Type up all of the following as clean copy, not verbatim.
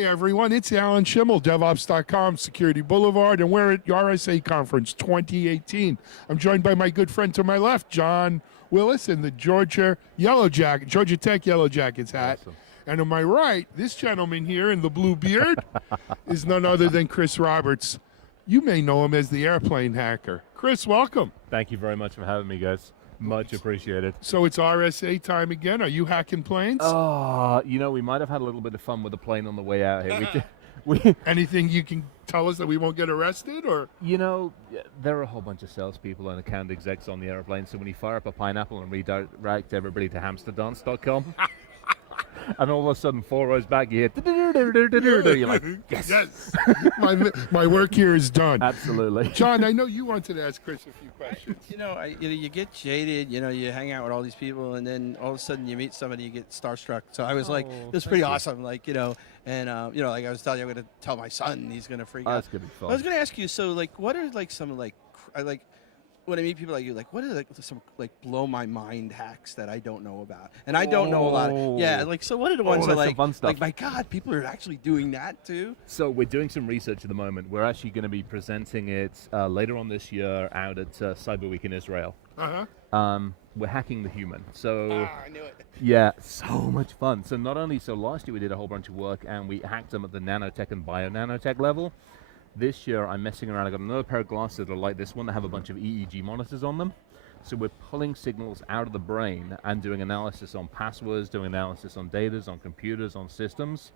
Hey everyone, it's Alan Schimmel, DevOps.com, Security Boulevard, and we're at the RSA Conference 2018. I'm joined by my good friend to my left, John Willis, in the Georgia Tech Yellow Jackets hat. Awesome. And to my right, this gentleman here in the blue beard is none other than Chris Roberts. You may know him as the airplane hacker. Chris, welcome. Thank you very much for having me, guys. Much appreciated. So it's RSA time again. Are you hacking planes? We might have had a little bit of fun with the plane on the way out here. Anything you can tell us that we won't get arrested, or? There are a whole bunch of salespeople and account execs on the airplane, so when you fire up a pineapple and redirect everybody to hamsterdance.com, and all of a sudden 4 rows back you hear, you're like, yes. My work here is done. Absolutely. John, I know you wanted to ask Chris a few questions. You get jaded, you hang out with all these people, and then all of a sudden you meet somebody, you get starstruck. So I was like, this is pretty awesome. Like, like I was telling you, I'm going to tell my son, he's going to freak out. That's going to be fun. I was going to ask you, so like, what are like some when I meet people like you, like what are like some like blow my mind hacks that I don't know about? And I don't know a lot. So what are the ones that that's the fun stuff. like, my God, people are actually doing that too? So we're doing some research at the moment. We're actually going to be presenting it later on this year out at Cyber Week in Israel. We're hacking the human. So I knew it. Yeah, so much fun. So last year we did a whole bunch of work and we hacked them at the nanotech and bio-nanotech level. This year I'm messing around. I got another pair of glasses that are like this one that have a bunch of EEG monitors on them. So we're pulling signals out of the brain and doing analysis on passwords, doing analysis on data, on computers, on systems,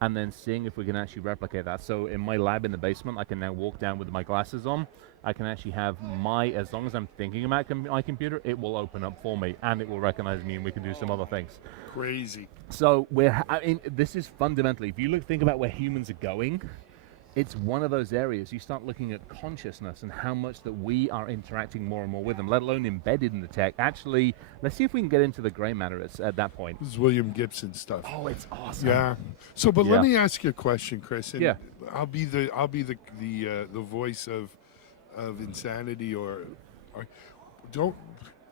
and then seeing if we can actually replicate that. So in my lab in the basement, I can now walk down with my glasses on. I can actually have as long as I'm thinking about my computer, it will open up for me and it will recognize me and we can do some other things. Crazy. So this is fundamentally, if you think about where humans are going, it's one of those areas. You start looking at consciousness and how much that we are interacting more and more with them, let alone embedded in the tech. Actually, let's see if we can get into the gray matter at that point. This is William Gibson stuff. Oh, it's awesome. Yeah. So, but let me ask you a question, Chris. And yeah. I'll be the voice of insanity, or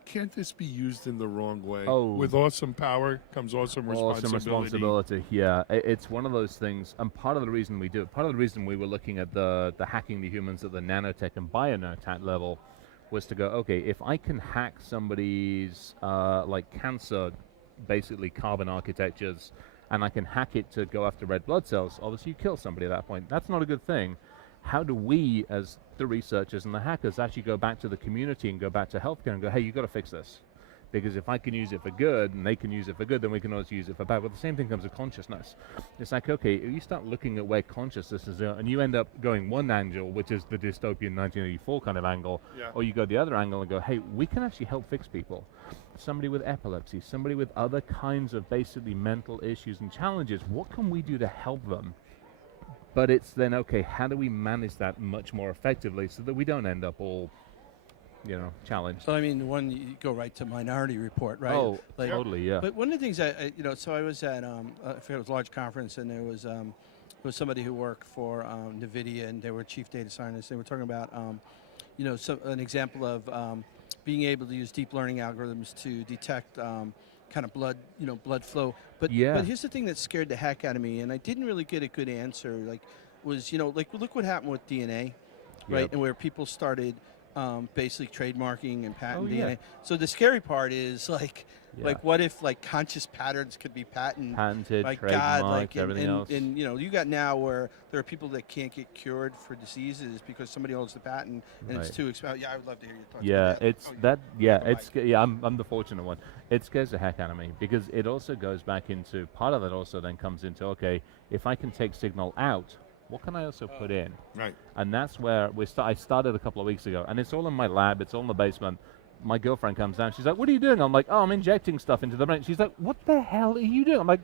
can't this be used in the wrong way? With awesome power comes awesome responsibility. Yeah, it's one of those things, and part of the reason we do it, part of the reason we were looking at the hacking the humans at the nanotech and bio-nanotech level was to go, okay, if I can hack somebody's like cancer, basically carbon architectures, and I can hack it to go after red blood cells, obviously you kill somebody at that point. That's not a good thing. How do we, as the researchers and the hackers, actually go back to the community and go back to healthcare and go, hey, you've got to fix this? Because if I can use it for good and they can use it for good, then we can also use it for bad. But the same thing comes with consciousness. It's like, okay, you start looking at where consciousness is, and you end up going one angle, which is the dystopian 1984 kind of angle, or you go the other angle and go, hey, we can actually help fix people. Somebody with epilepsy, somebody with other kinds of basically mental issues and challenges, what can we do to help them? But it's then, okay, how do we manage that much more effectively so that we don't end up all, challenged? So, one, you go right to Minority Report, right? Oh, totally, yeah. But one of the things so I was at, I forget, it was a large conference, and there was somebody who worked for NVIDIA, and they were chief data scientists. They were talking about, an example of being able to use deep learning algorithms to detect kind of blood flow. But here's the thing that scared the heck out of me, and I didn't really get a good answer. Look what happened with DNA, right? And where people started basically trademarking and patenting DNA. So the scary part is what if conscious patterns could be patented? My God, everything else. And you got now where there are people that can't get cured for diseases because somebody owns the patent and it's too expensive. Yeah, I would love to hear your thoughts. I'm the fortunate one. It scares the heck out of me because it also goes back into, part of it also then comes into, okay, if I can take signal out, what can I also put in? Right. And that's where I started a couple of weeks ago, and it's all in my lab, it's all in the basement. My girlfriend comes down, she's like, what are you doing? I'm like, I'm injecting stuff into the brain. She's like, what the hell are you doing? I'm like,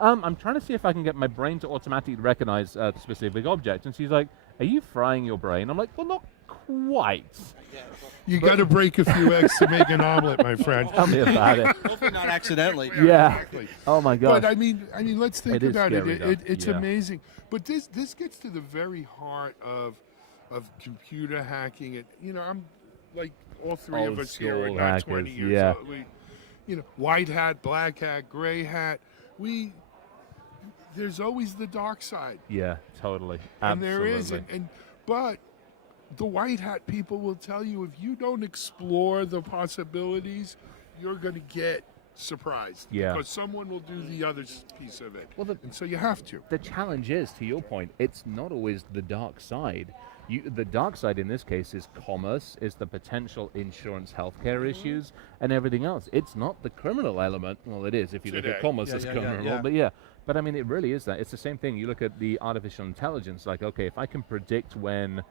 I'm trying to see if I can get my brain to automatically recognize a specific object. And she's like, are you frying your brain? I'm like, well, not quite. You got to break a few eggs to make an omelet, my friend. Tell me about it. Hopefully not accidentally. Yeah. Exactly. Oh my God. But I mean, let's think about it. It's Yeah. amazing. But this gets to the very heart of computer hacking. I'm like all three of us here are not 20 years old. White hat, black hat, gray hat. there's always the dark side. Yeah, totally. And Absolutely. there is, but the white hat people will tell you if you don't explore the possibilities, you're going to get surprised. Yeah. Because someone will do the other piece of it. Well, and so you have to. The challenge is, to your point, it's not always the dark side. The dark side in this case is commerce, is the potential insurance healthcare issues, and everything else. It's not the criminal element. Well, it is if you look Today. at commerce Yeah, as yeah, criminal, yeah. but yeah. But I mean, it really is that. It's the same thing. You look at the artificial intelligence, like, okay, if I can predict when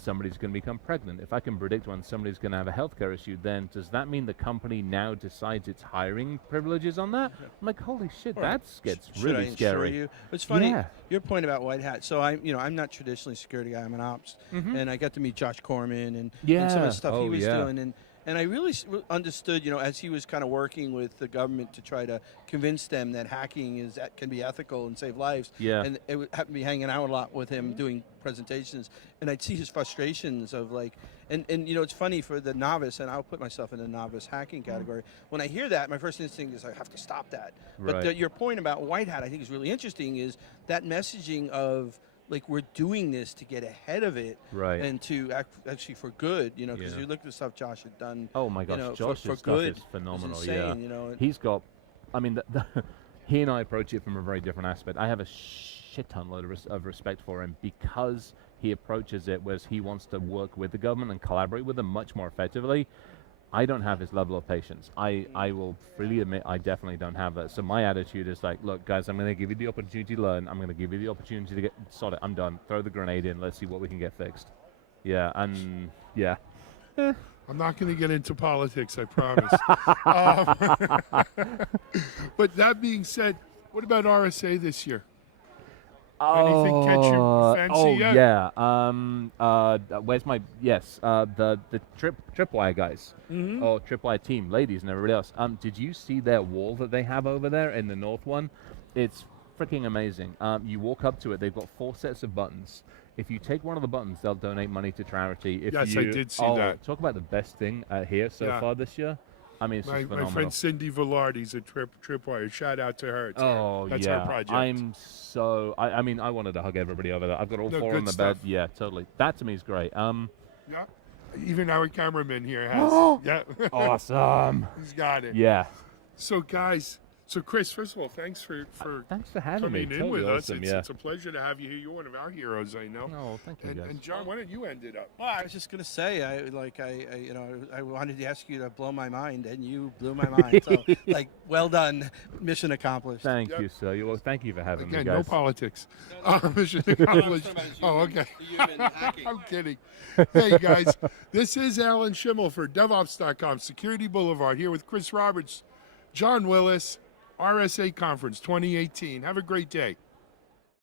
somebody's going to become pregnant, if I can predict when somebody's going to have a healthcare issue, then does that mean the company now decides its hiring privileges on that? I'm like, holy shit, that gets Should really I insure scary. you? It's funny, Yeah. your point about white hat. So I'm not traditionally a security guy. I'm an ops, and I got to meet Josh Corman and some of Yeah. the stuff he Oh, was yeah. doing, and I really understood, as he was kind of working with the government to try to convince them that hacking can be ethical and save lives. Yeah. And it would happen to be hanging out a lot with him doing presentations, and I'd see his frustrations of like, and it's funny for the novice, and I'll put myself in the novice hacking category. When I hear that, my first instinct is I have to stop that. Right. But your point about white hat, I think, is really interesting. Is that messaging of like we're doing this to get ahead of it, Right. and to actually for good, because Yeah. you look at the stuff Josh had done. Oh my gosh, for Josh's stuff good is phenomenal. is Yeah, insane, he's got. I mean, he and I approach it from a very different aspect. I have a shit ton load of respect for him because he approaches it whereas he wants to work with the government and collaborate with them much more effectively. I don't have his level of patience. I will freely admit I definitely don't have that. So my attitude is like, look, guys, I'm going to give you the opportunity to learn. I'm going to give you the opportunity to get sorted. I'm done. Throw the grenade in. Let's see what we can get fixed. Yeah, and yeah. I'm not going to get into politics, I promise. But that being said, what about RSA this year? Anything catch your fancy yet? Yeah. Where's my the Tripwire guys or Tripwire team, ladies and everybody else. Did you see their wall that they have over there in the north one? It's freaking amazing. You walk up to it. They've got 4 sets of buttons. If you take one of the buttons, they'll donate money to charity. If Yes, you, I did see that. Talk about the best thing here so Yeah. far this year. I mean, it's My just phenomenal. friend Cindy Velarde's a Tripwire. Shout out to her. It's that's yeah. her project. I mean, I wanted to hug everybody over there. I've got all No, 4 good on the stuff. bed. Yeah, totally. That to me is great. Yeah. Even our cameraman here has. Yeah. Awesome. He's got it. Yeah. So, guys, Chris, first of all, thanks for Thanks for having me. coming in Totally with us. awesome, It's a pleasure to have you here. You're one of our heroes, I know. No, thank you, guys. And John, why don't you end it up? Well, I was just gonna say, I wanted to ask you to blow my mind, and you blew my mind. So, well done, mission accomplished. Thank Yep. you, sir. Well, thank you for having Again, me, no guys. politics. No, Mission What I was accomplished. talking about is Oh, human- okay. human hacking. I'm kidding. Hey, guys, this is Alan Schimmel for DevOps.com, Security Boulevard, here with Chris Roberts, John Willis, RSA Conference 2018. Have a great day.